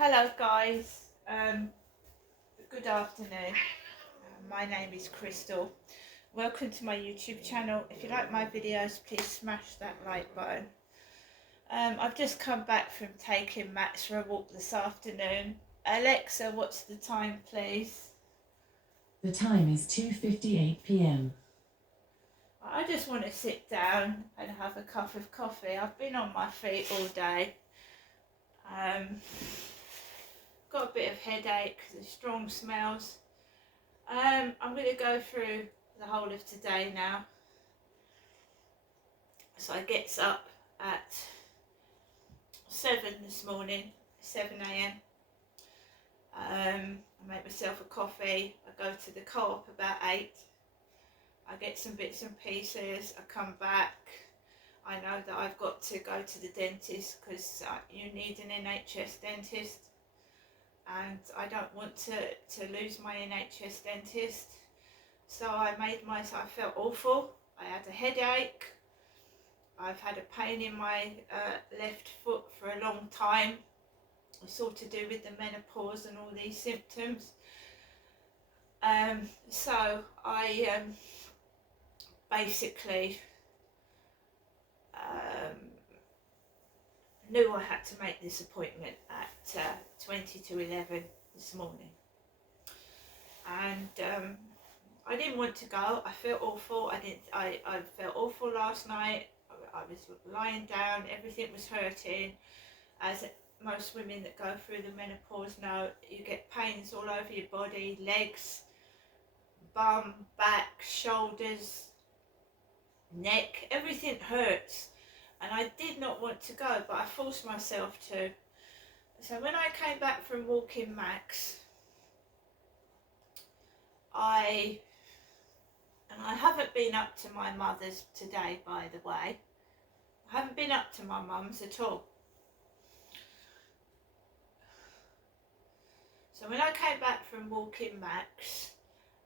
Hello guys, good afternoon. My name is Crystal. Welcome to my YouTube channel. If you like my videos, please smash that like button. I've just come back from taking Max for a walk this afternoon. Alexa, what's the time please? The time is 2:58 p.m. I just want to sit down and have a cup of coffee. I've been on my feet all day. Got a bit of headache because of strong smells. I'm going to go through the whole of today now. So I gets up at 7 this morning, 7 a.m. I make myself a coffee. I go to the co-op about 8. I get some bits and pieces. I come back. I know that I've got to go to the dentist because you need an NHS dentist. And I don't want to lose my NHS dentist. So I felt awful. I had a headache. I've had a pain in my left foot for a long time. It's all to do with the menopause and all these symptoms. So I basically knew I had to make this appointment at 20 to 11 this morning. And I didn't want to go. I felt awful. I felt awful last night. I was lying down. Everything was hurting. As most women that go through the menopause know, you get pains all over your body, legs, bum, back, shoulders, neck. Everything hurts. And I did not want to go, but I forced myself to. So when I came back from walking Max, I haven't been up to my mother's today, by the way. I haven't been up to my mum's at all. So when I came back from walking Max,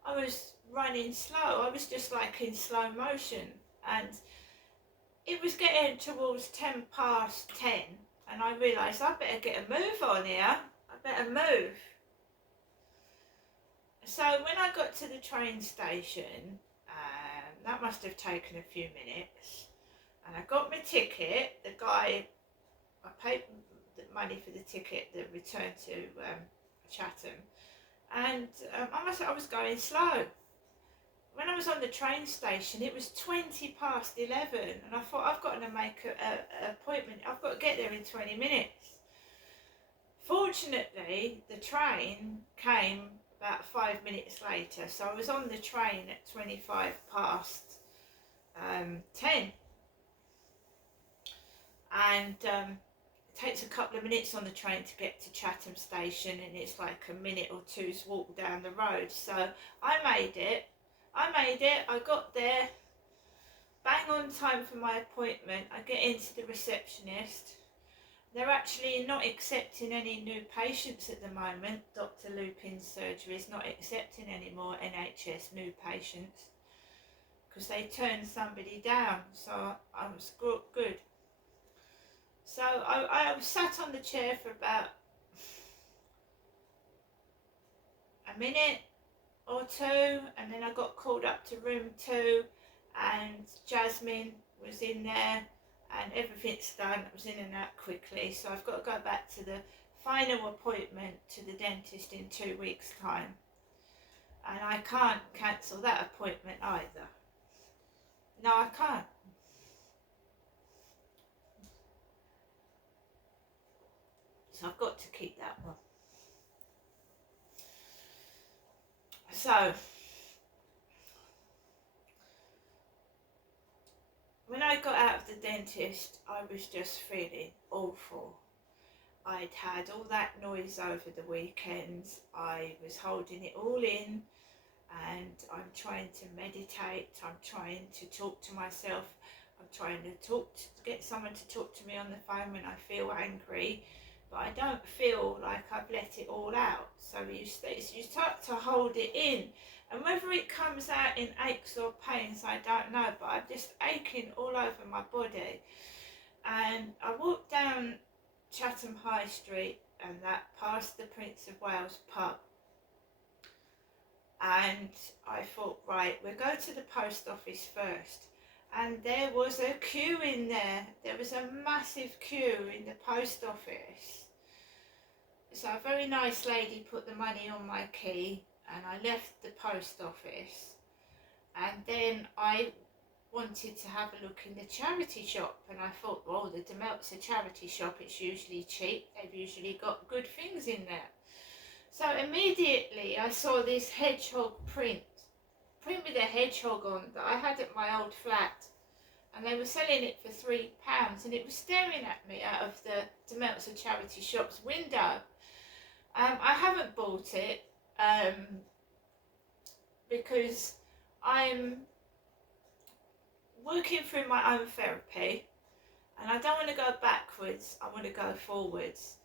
I was running slow. I was just like in slow motion. And it was getting towards 10 past 10. And I realised I better get a move on here. I better move. So when I got to the train station, that must have taken a few minutes, and I got my ticket. The guy, I paid the money for the ticket, the return to Chatham, and I was going slow. When I was on the train station, it was 20 past 11, and I thought, I've got to make an appointment. I've got to get there in 20 minutes. Fortunately, the train came about 5 minutes later, so I was on the train at 25 past 10, and it takes a couple of minutes on the train to get to Chatham station, and it's like a minute or two's walk down the road. So I made it. I got there bang on time for my appointment. I get into the receptionist. They're actually not accepting any new patients at the moment. Dr. Lupin's surgery is not accepting any more NHS new patients because they turned somebody down. So I was good. So I was sat on the chair for about a minute or two, and then I got called up to room 2, and Jasmine was in there. And everything's done. It was in and out quickly, so I've got to go back to the final appointment to the dentist in 2 weeks' time, and I can't cancel that appointment either. No, I can't. So I've got to keep that one. So when I got out of the dentist, I was just feeling awful. I'd had all that noise over the weekend. I was holding it all in, and I'm trying to meditate. I'm trying to talk to myself. I'm trying to get someone to talk to me on the phone when I feel angry, but I don't feel like I've let it all out. So you start to hold it in, and whether it comes out in aches or pains, I don't know, but I'm just aching all over my body. And I walked down Chatham High Street and that past the Prince of Wales pub. And I thought, right, we'll go to the post office first. And there was a queue in there. There was a massive queue in the post office. So a very nice lady put the money on my key and I left the post office. And then I wanted to have a look in the charity shop, and I thought, well, the Demeltzer charity shop, it's usually cheap. They've usually got good things in there. So immediately I saw this hedgehog print with a hedgehog on that I had at my old flat, and they were selling it for £3, and it was staring at me out of the Demeltzer charity shop's window. I haven't bought it because I'm working through my own therapy and I don't want to go backwards, I want to go forwards.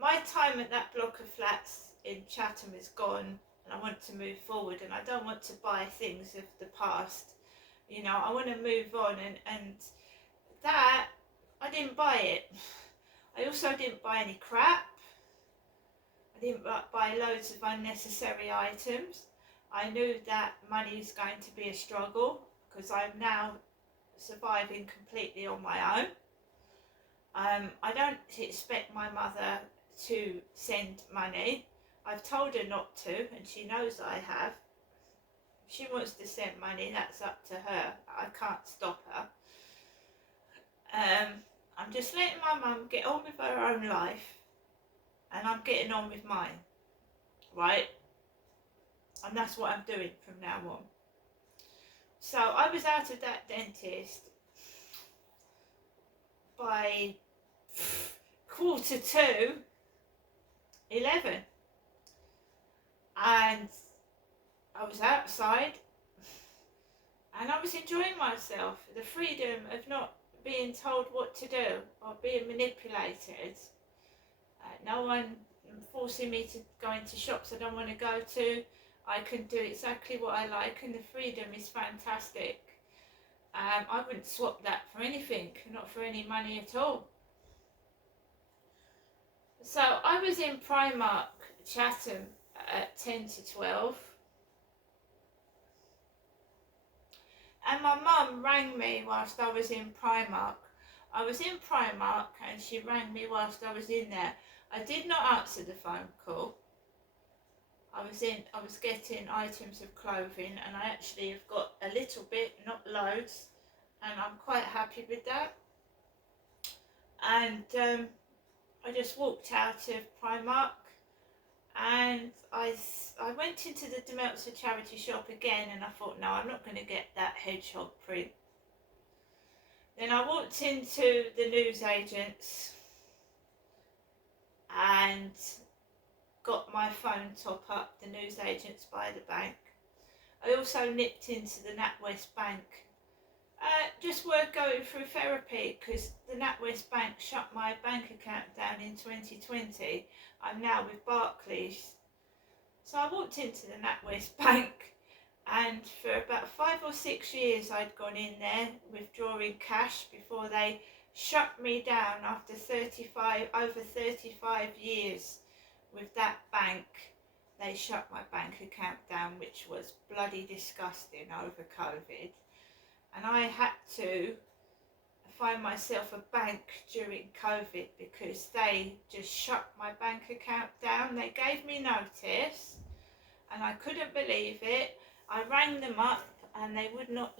My time at that block of flats in Chatham is gone and I want to move forward, and I don't want to buy things of the past. You know, I want to move on, and that, I didn't buy it. I also didn't buy any crap. I didn't buy loads of unnecessary items. I knew that money is going to be a struggle because I'm now surviving completely on my own. I don't expect my mother to send money. I've told her not to, and she knows I have. If she wants to send money, that's up to her. I can't stop her. I'm just letting my mum get on with her own life, and I'm getting on with mine, right? And that's what I'm doing from now on. So I was out of that dentist by 11:45, and I was outside and I was enjoying myself, the freedom of not being told what to do or being manipulated. No one forcing me to go into shops I don't want to go to. I can do exactly what I like, and the freedom is fantastic. I wouldn't swap that for anything, not for any money at all. So I was in Primark Chatham at 10 to 12, and my mum rang me whilst I was in Primark. I was in Primark and she rang me whilst I was in there. I did not answer the phone call. I was getting items of clothing, and I actually have got a little bit, not loads, and I'm quite happy with that. And I just walked out of Primark and I went into the Demeltzer charity shop again, and I thought, no, I'm not going to get that hedgehog print. Then I walked into the newsagents and got my phone top up, the newsagents by the bank. I also nipped into the NatWest Bank. Just worth going through therapy because the NatWest Bank shut my bank account down in 2020. I'm now with Barclays. So I walked into the NatWest Bank, and for about 5 or 6 years I'd gone in there withdrawing cash before they shut me down after over 35 years with that bank. They shut my bank account down, which was bloody disgusting over COVID. And I had to find myself a bank during COVID because they just shut my bank account down. They gave me notice and I couldn't believe it. I rang them up and they would not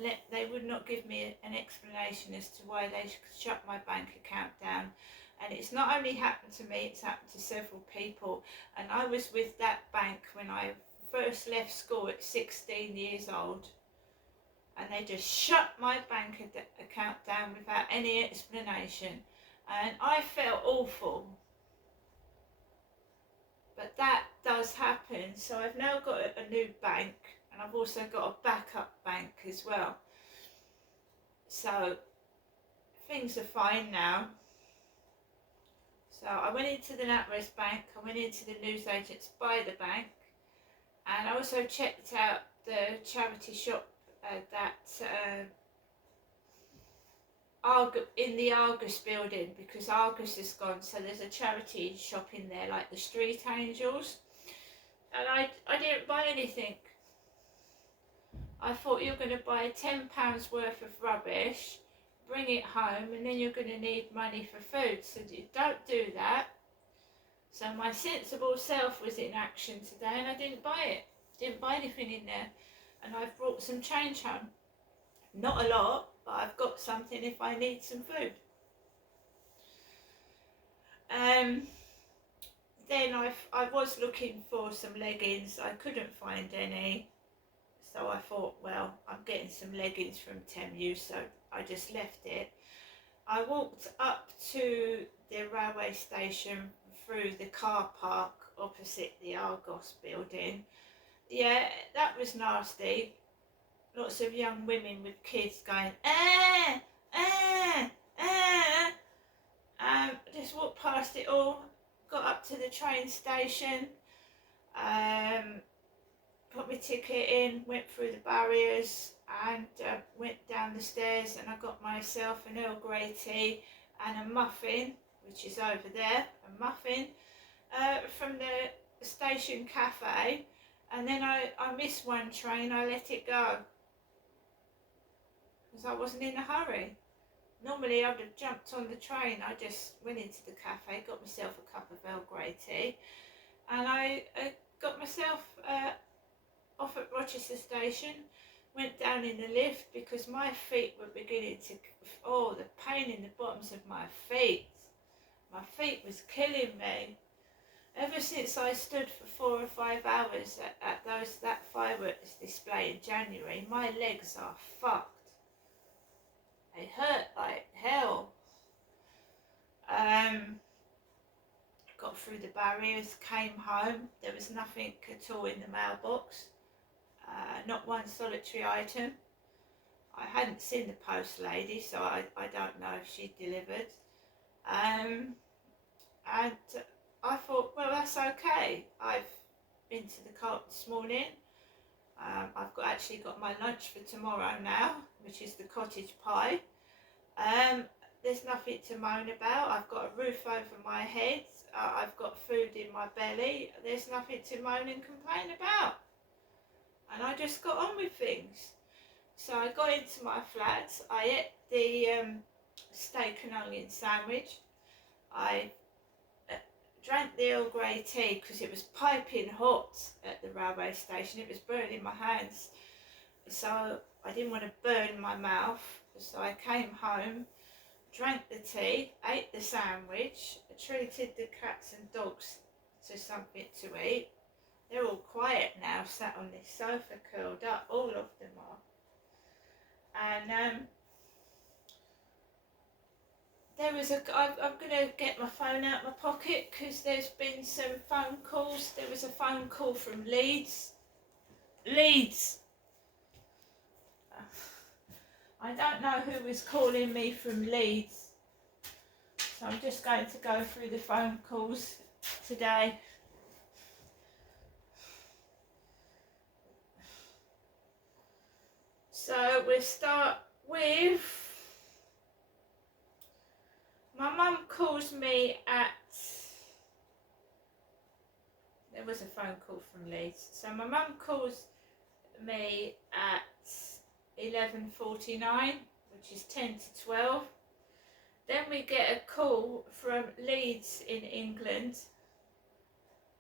give me an explanation as to why they shut my bank account down. And it's not only happened to me, it's happened to several people. And I was with that bank when I first left school at 16 years old. And they just shut my bank account down without any explanation. And I felt awful. But that does happen. So I've now got a new bank, and I've also got a backup bank as well. So things are fine now. So I went into the NatWest Bank, I went into the newsagents by the bank, and I also checked out the charity shop that in the Argos building, because Argos is gone, so there's a charity shop in there like the Street Angels, and I didn't buy anything. I thought you're going to buy £10 worth of rubbish, bring it home, and then you're going to need money for food, so you don't do that. So my sensible self was in action today, and I didn't buy it. Didn't buy anything in there, and I've brought some change home. Not a lot, but I've got something if I need some food. Then I was looking for some leggings. I couldn't find any, so I thought, well, I'm getting some leggings from Temu, so I just left it. I walked up to the railway station through the car park opposite the Argos building. Yeah, that was nasty. Lots of young women with kids going, ah, ah, ah. Just walked past it all, got up to the train station, put my ticket in, went through the barriers, and went down the stairs, and I got myself an Earl Grey tea and a muffin, which is over there, a muffin, from the station cafe. And then I missed one train, I let it go, because I wasn't in a hurry. Normally I'd have jumped on the train. I just went into the cafe, got myself a cup of Earl Grey tea, and I got myself off at Rochester Station, went down in the lift because my feet were beginning to, oh, the pain in the bottoms of my feet. My feet was killing me. Ever since I stood for 4 or 5 hours at that fireworks display in January, my legs are fucked. They hurt like hell. Got through the barriers, came home. There was nothing at all in the mailbox. Not one solitary item. I hadn't seen the post lady, so I don't know if she delivered. And I thought, well, that's okay. I've been to the co-op this morning. I've actually got my lunch for tomorrow now, which is the cottage pie. There's nothing to moan about. I've got a roof over my head. I've got food in my belly. There's nothing to moan and complain about. And I just got on with things. So I got into my flat. I ate the steak and onion sandwich. I drank the Earl Grey tea because it was piping hot at the railway station. It was burning my hands, so I didn't want to burn my mouth. So I came home, drank the tea, ate the sandwich, treated the cats and dogs to something to eat. They're all quiet now, sat on this sofa curled up, all of them are. And there was I'm going to get my phone out my pocket because there's been some phone calls. There was a phone call from Leeds. Leeds! I don't know who was calling me from Leeds. So I'm just going to go through the phone calls today. So we'll start with... My mum calls me at... There was a phone call from Leeds. So my mum calls me at 11:49, which is 10 to 12. Then we get a call from Leeds in England,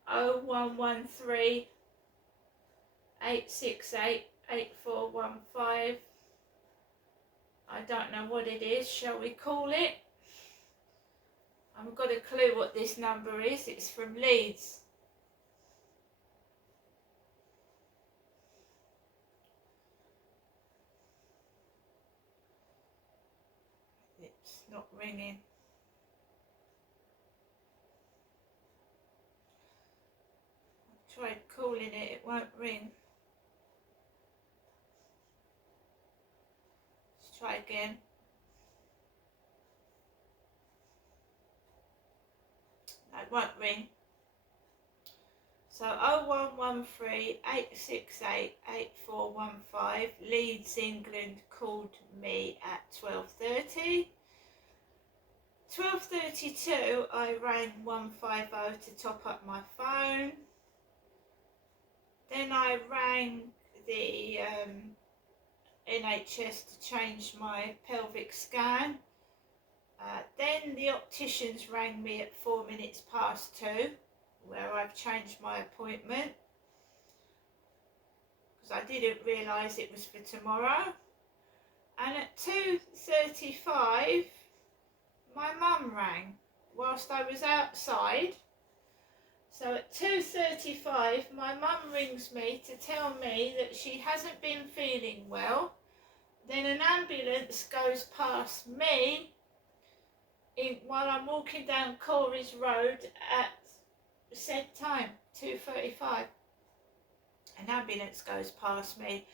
0113 868 8415. I don't know what it is. Shall we call it? I haven't got a clue what this number is. It's from Leeds. It's not ringing. I tried calling it, it won't ring. Let's try again. No, it won't ring. So 0113 868 8415. Leeds, England called me at 12:30. 12:32 I rang 150 to top up my phone. Then I rang the NHS to change my pelvic scan. Then the opticians rang me at 4 minutes past 2, where I've changed my appointment because I didn't realise it was for tomorrow. And at 2:35 my mum rang whilst I was outside. So at 2:35 my mum rings me to tell me that she hasn't been feeling well. Then an ambulance goes past me while I'm walking down Corey's Road at said time, 2:35. An ambulance goes past me,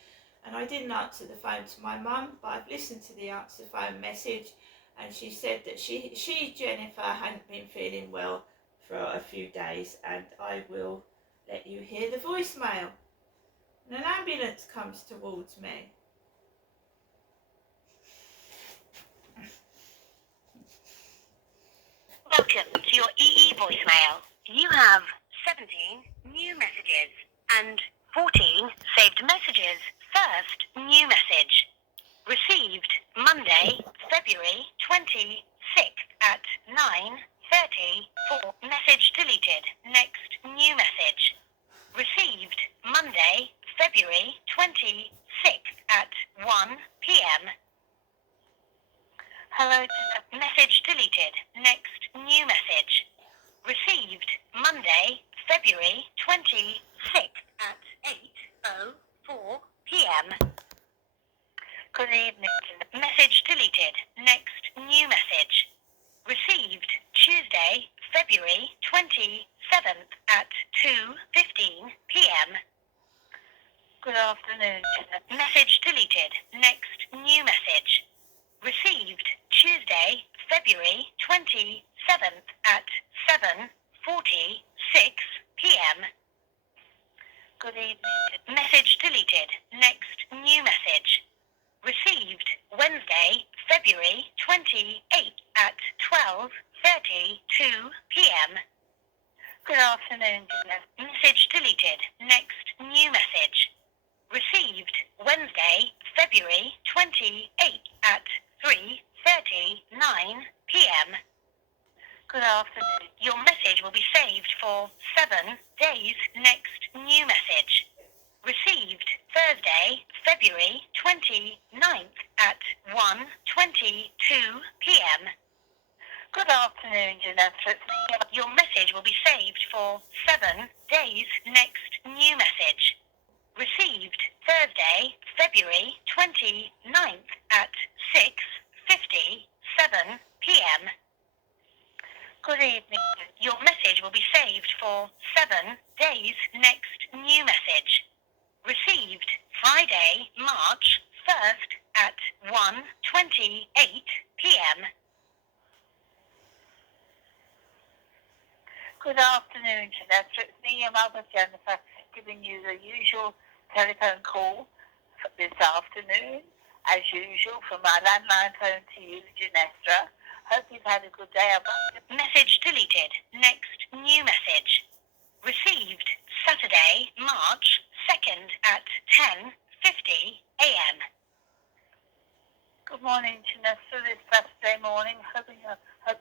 and I didn't answer the phone to my mum, but I've listened to the answer phone message, and she said that she Jennifer, hadn't been feeling well for a few days, and I will let you hear the voicemail. And an ambulance comes towards me. Welcome to your EE voicemail. You have 17 new messages and 14 saved messages. First new message. Received Monday, February 26th at 9:34. Message deleted. Next new message. Received Monday, February 26th at 1 p.m. Hello, message deleted. Next new message. Received Monday, February 26th at 8:04 p.m. Good evening. Message deleted. Next new message. Received Tuesday, February 27th at 2:15 p.m. Good afternoon. Message deleted. Next new message. Received Tuesday, February 27th at 7:46 p.m. Good evening. Message deleted. Next new message. Received Wednesday, February 28th at 12:32 p.m. Good afternoon. Message deleted. Next new message. Received Wednesday, February 28th at 3:39 p.m. Good afternoon. Your message will be saved for 7 days. Next new message. Received Thursday, February 29th at 1:22 p.m. Good afternoon, Janessa. Your message will be saved for 7 days. Next new message. Received Thursday, February 29th at 6:57 p.m. Good evening. Your message will be saved for 7 days. Next new message. Received Friday, March 1st at 1:28 p.m. Good afternoon, Janessa. It's me, your mother, Jennifer, giving you the usual telephone call this afternoon, as usual, from my landline phone to you, Janessa. Hope you've had a good day. Message deleted. Next new message. Received Saturday, March 2nd at 10:50 a.m. Good morning, Janessa. This Saturday morning. Hope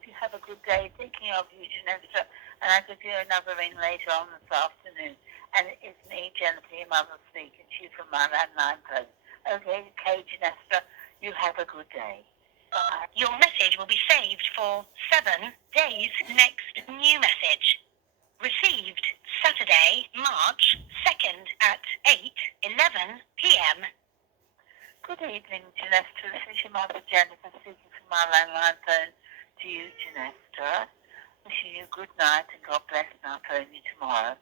you have a good day. Thinking of you, Janessa. And I'll give you another ring later on this afternoon. And it's me, Jennifer, your mother, speaking to you from my landline phone. Okay, Janessa. You have a good day. Bye. Your message will be saved for 7 days. Next new message. Received Saturday, March 2nd at 8:11 p.m. Good evening, Janessa. This is your mother, Jennifer, speaking from my landline phone to you, Janessa. Wishing you good night and God bless, and I'll phone you tomorrow.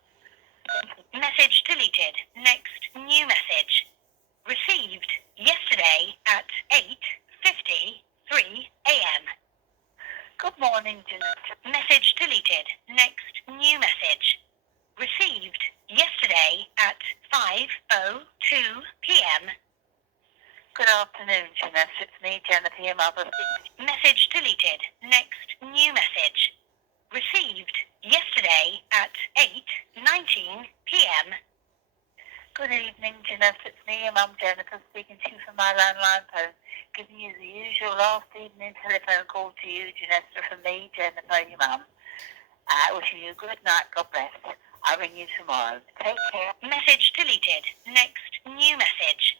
Message deleted. Next new message. Received yesterday at 8:53 a.m. Good morning, Janessa. Message deleted. Next new message. Received yesterday at 5:02 p.m. Good afternoon, Jeanette. It's me, Jennifer, your mother. Message deleted. Next new message. Received yesterday at 8:19 p.m. Good evening, Jeanette. It's me, your mum, Jennifer, speaking to you from my landline phone, giving you the usual last evening telephone call to you, Jeanette, from me, Jennifer, your mum. Wishing you a good night. God bless. I'll ring you tomorrow. Take care. Message deleted. Next new message.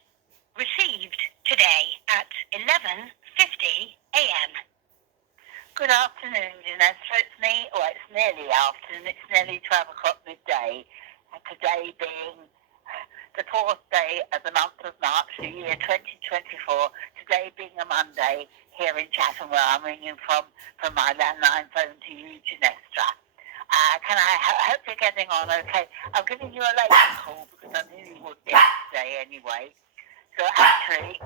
Received today at 11:50 a.m. Good afternoon, Jeanette. It's me. Well, it's nearly afternoon. It's nearly 12 o'clock midday. And today being the 4th day of the month of March, the year 2024. Today being a Monday here in Chatham, where I'm ringing from my landline phone to you, Ginestra. I hope you're getting on okay. I'm giving you a late call because I knew you would be today anyway. So actually,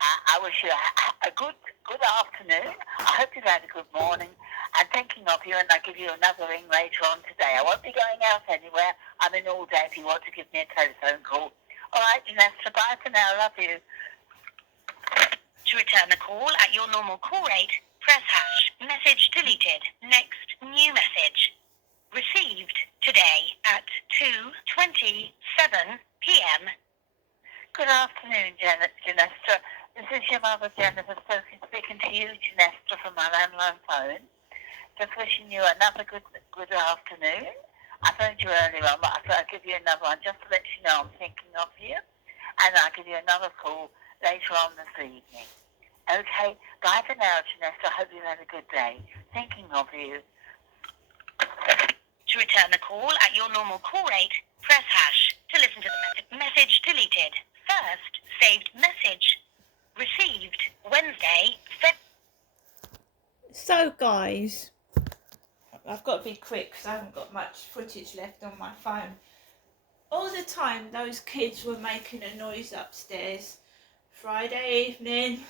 I wish you a good afternoon. I hope you've had a good morning. I'm thinking of you, and I'll give you another ring later on today. I won't be going out anywhere. I'm in all day if you want to give me a telephone call. All right, Ginestra, bye for now. Love you. To return the call at your normal call rate, press hash. Message deleted. Next new message. Received today at 2:27 p.m. Good afternoon, Ginestra. This is your mother, Jennifer, speaking to you, Ginestra, from my landline phone. Just wishing you another good afternoon. I phoned you earlier on, but I thought I'd give you another one just to let you know I'm thinking of you. And I'll give you another call later on this evening. Okay, bye for now, Ginestra. I hope you've had a good day. Thinking of you. To return the call at your normal call rate, press hash. To listen to the message deleted. First saved message. Received Wednesday, So guys, I've got to be quick because I haven't got much footage left on my phone. All the time those kids were making a noise upstairs. Friday evening,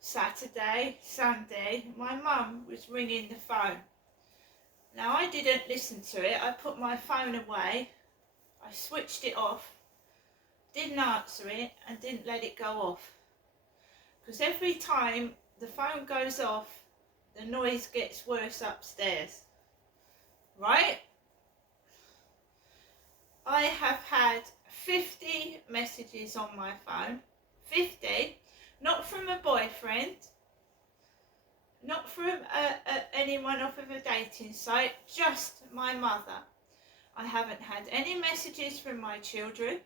Saturday, Sunday, my mum was ringing the phone. Now I didn't listen to it. I put my phone away, I switched it off, didn't answer it and didn't let it go off. Because every time the phone goes off, the noise gets worse upstairs. Right? I have had 50 messages on my phone. 50. Not from a boyfriend. Not from anyone off of a dating site. Just my mother. I haven't had any messages from my children.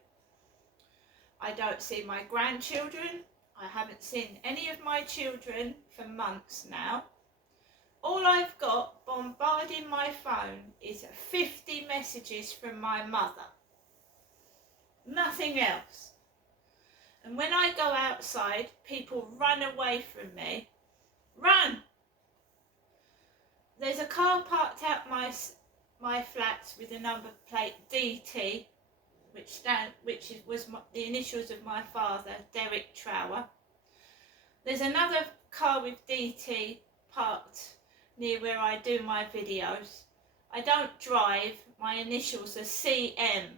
I don't see my grandchildren. I haven't seen any of my children for months now. All I've got bombarding my phone is 50 messages from my mother. Nothing else. And when I go outside, people run away from me. Run! There's a car parked out my flat with a number plate DT, which was the initials of my father, Derek Trower. There's another car with DT parked near where I do my videos. I don't drive. My initials are CM.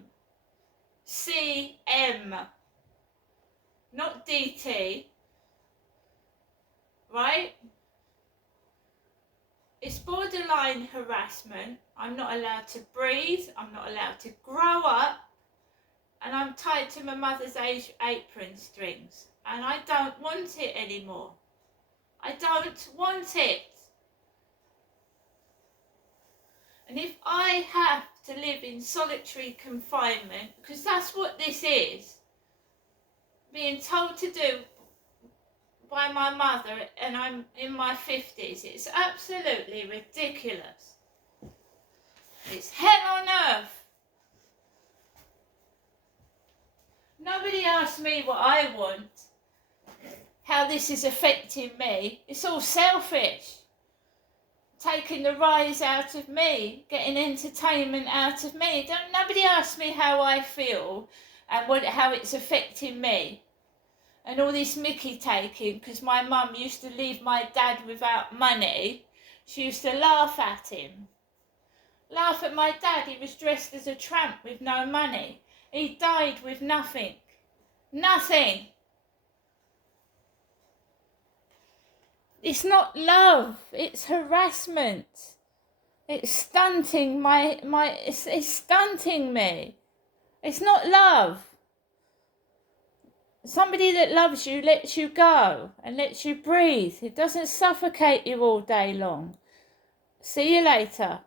CM. Not DT. Right? It's borderline harassment. I'm not allowed to breathe. I'm not allowed to grow up. And I'm tied to my mother's apron strings. And I don't want it anymore. I don't want it. And if I have to live in solitary confinement, because that's what this is, being told to do by my mother, and I'm in my 50s, it's absolutely ridiculous. It's hell on earth. Nobody asked me what I want, how this is affecting me. It's all selfish. Taking the rise out of me, getting entertainment out of me. Nobody asked me how I feel and how it's affecting me. And all this mickey taking, because my mum used to leave my dad without money. She used to laugh at him. Laugh at my dad. He was dressed as a tramp with no money. He died with nothing. Nothing. It's not love. It's harassment. It's stunting it's stunting me. It's not love. Somebody that loves you lets you go and lets you breathe. It doesn't suffocate you all day long. See you later.